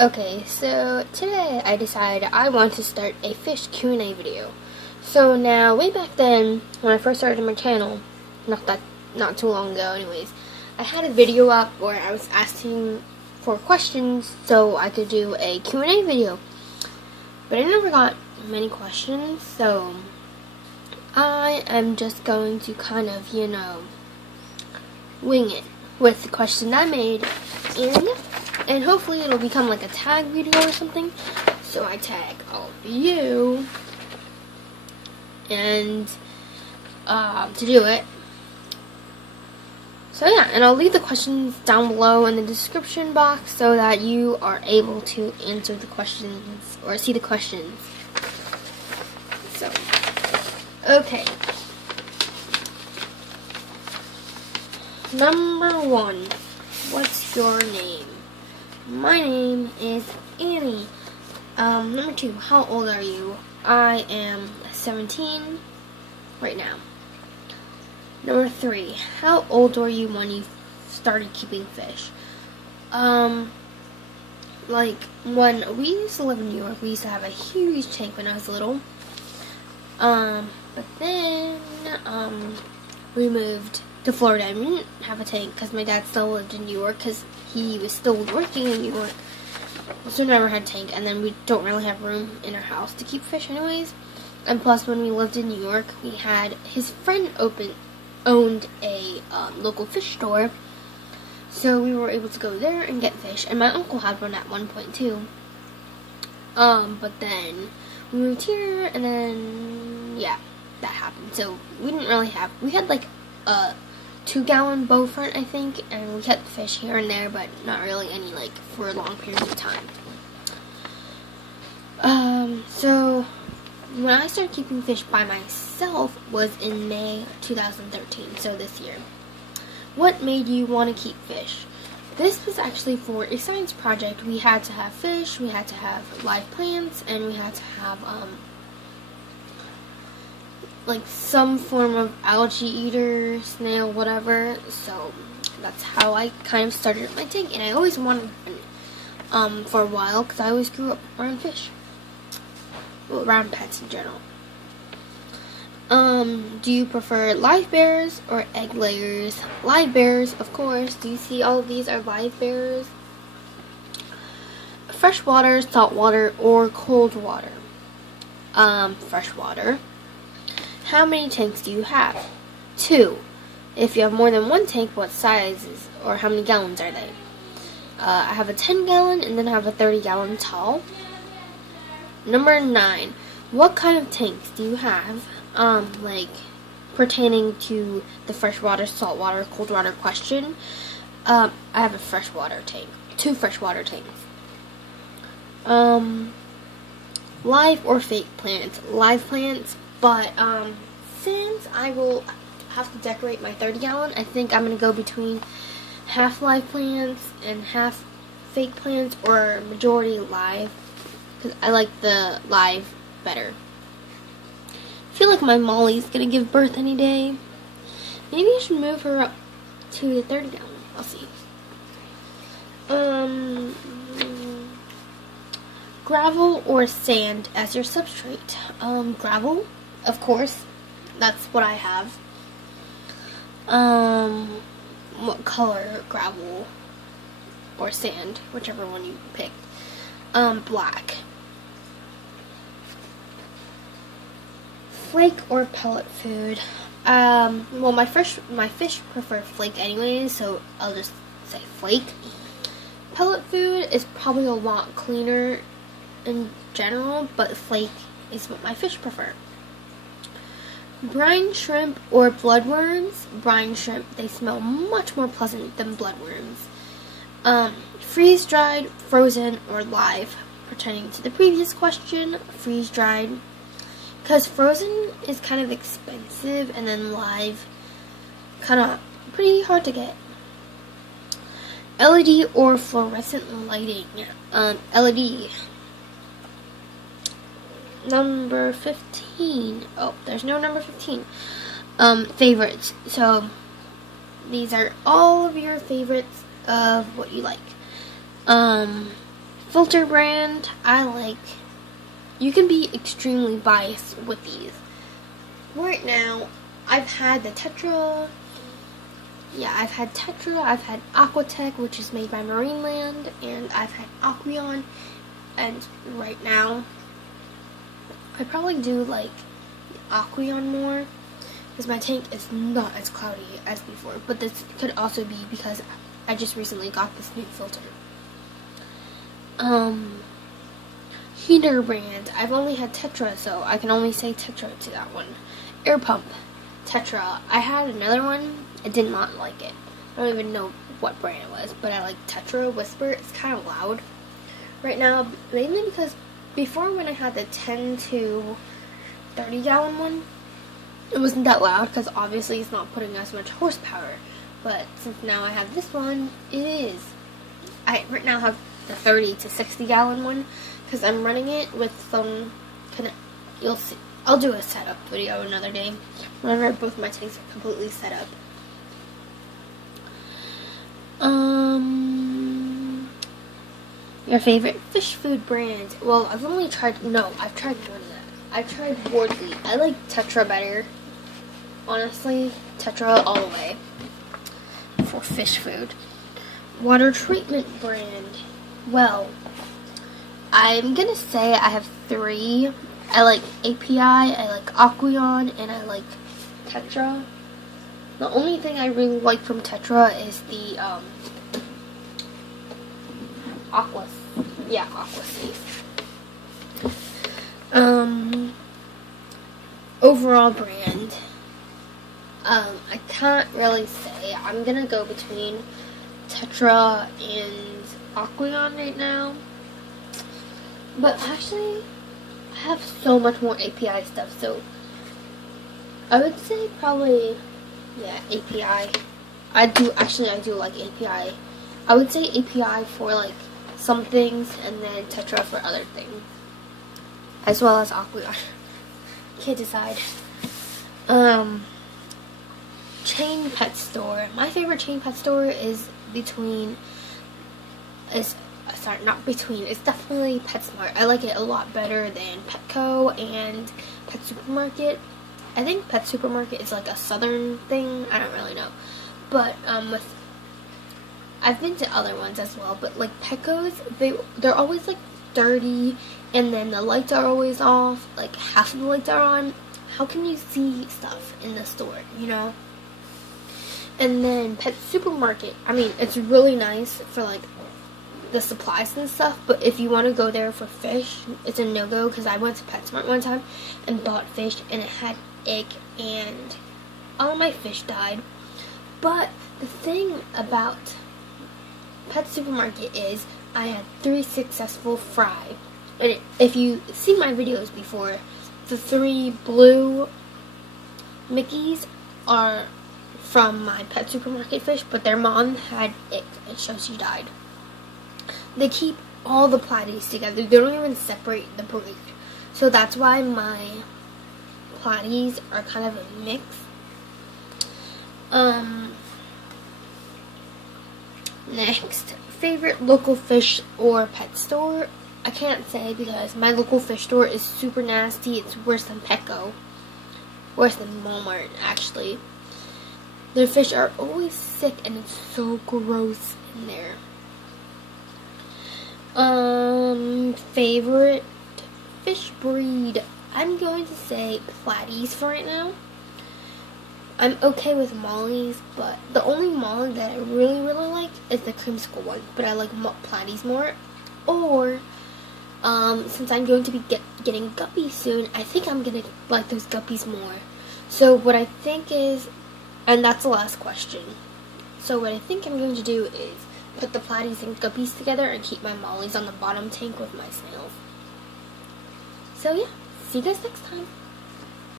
Okay, so today I decided I want to start a fish Q&A video. So now, way back then, when I first started my channel, not too long ago anyways, I had a video up where I was asking for questions so I could do a Q&A video. But I never got many questions, so I am just going to kind of, wing it with the question I made, and hopefully it'll become like a tag video or something. So I tag all of you, and to do it. So yeah, and I'll leave the questions down below in the description box so that you are able to answer the questions or see the questions. So, okay. Number 1, what's your name? My name is Annie. Number 2, how old are you? I am 17 right now. Number 3, how old were you when you started keeping fish? Like, when we used to live in New York, we used to have a huge tank when I was little. But then, we moved to Florida, and we didn't have a tank because my dad still lived in New York because he was still working in New York. So we never had a tank, and then we don't really have room in our house to keep fish anyways. And plus, when we lived in New York, we had his friend owned a local fish store, so we were able to go there and get fish. And my uncle had one at one point too. But then we moved here, and then yeah, that happened. So we didn't really have. We had like a 2-gallon bow front, I think, and we kept fish here and there, but not really any like for long periods of time. So when I started keeping fish by myself was in May 2013, so this year. What made you want to keep fish? This was actually for a science project. We had to have fish, we had to have live plants, and we had to have like some form of algae eater, snail, whatever. So that's how I kind of started my tank, and I always wanted one for a while because I always grew up around fish. Well, around pets in general. Do you prefer Livebearers or egg layers? Livebearers, of course. Do you see all of these are Livebearers? Freshwater, saltwater, or coldwater? Freshwater. How many tanks do you have? 2. If you have more than one tank, what sizes or how many gallons are they? I have a 10-gallon and then I have a 30-gallon tall. Number 9. What kind of tanks do you have? Like, pertaining to the freshwater, saltwater, coldwater question, I have a freshwater tank. 2 freshwater tanks. Live or fake plants? Live plants, but, since I will have to decorate my 30-gallon, I think I'm going to go between half live plants and half fake plants, or majority live, because I like the live better. I feel like my Molly's gonna give birth any day. Maybe I should move her up to the 30-gallon. I'll see. Gravel or sand as your substrate? Gravel, of course. That's what I have. What color gravel or sand, whichever one you pick. Black. Flake or pellet food? Well, my fish prefer flake anyways, so I'll just say flake. Pellet food is probably a lot cleaner in general, but flake is what my fish prefer. Brine shrimp or bloodworms? Brine shrimp, they smell much more pleasant than bloodworms. Freeze-dried, frozen, or live? Pertaining to the previous question, freeze-dried. Because frozen is kind of expensive, and then live, kind of pretty hard to get. LED or fluorescent lighting? LED. Number 15. Oh, there's no number 15. Favorites. So, these are all of your favorites of what you like. filter brand, I like, you can be extremely biased with these. Right now, I've had the Tetra, I've had Aquatech, which is made by Marineland, and I've had Aqueon, and right now, I probably do like Aqueon more, because my tank is not as cloudy as before, but this could also be because I just recently got this new filter. Heater brand, I've only had Tetra, so I can only say Tetra to that one. Air pump, Tetra. I had another one, I did not like it. I don't even know what brand it was, but I like Tetra Whisper. It's kind of loud right now, mainly because before, when I had the 10 to 30 gallon one, it wasn't that loud because obviously it's not putting as much horsepower. But since now I have this one, it is. I right now have the 30 to 60 gallon one because I'm running it with some you'll see. I'll do a setup video another day whenever both my tanks are completely set up. Your favorite fish food brand? Well, I've tried more than that. I've tried Wardley. I like Tetra better. Honestly, Tetra all the way for fish food. Water treatment brand. Well, I'm gonna say I have 3. I like API, I like Aqueon, and I like Tetra. The only thing I really like from Tetra is the Aqua Safe. Overall brand. I can't really say. I'm gonna go between Tetra and Aqueon right now. But actually, I have so much more API stuff, so I would say probably, API. I do like API. I would say API for like some things, and then Tetra for other things, as well as Aqueon. Can't decide. Chain pet store. My favorite chain pet store is it's definitely PetSmart. I like it a lot better than Petco and Pet Supermarket. I think Pet Supermarket is like a southern thing. I don't really know. But I've been to other ones as well, but like Petco's, they're always like dirty, and then the lights are always off, like half of the lights are on. How can you see stuff in the store, you know? And then Pet Supermarket, I mean, it's really nice for like the supplies and stuff, but if you want to go there for fish, it's a no-go, because I went to PetSmart one time and bought fish, and it had egg, and all my fish died. But the thing about Pet Supermarket is I had 3 successful fry. And if you see my videos before, the 3 blue Mickeys are from my Pet Supermarket fish, but their mom had ick, and so she died. They keep all the platies together. They don't even separate the breed. So that's why my platies are kind of a mix. Next, favorite local fish or pet store? I can't say, because my local fish store is super nasty. It's worse than Petco. Worse than Walmart, actually. Their fish are always sick, and it's so gross in there. Favorite fish breed? I'm going to say platies for right now. I'm okay with mollies, but the only molly that I really like is the creamsicle one. But I like platies more. Or, since I'm going to be getting guppies soon, I think I'm going to like those guppies more. So what I think is, and that's the last question. So what I think I'm going to do is put the platies and guppies together and keep my mollies on the bottom tank with my snails. So yeah, see you guys next time.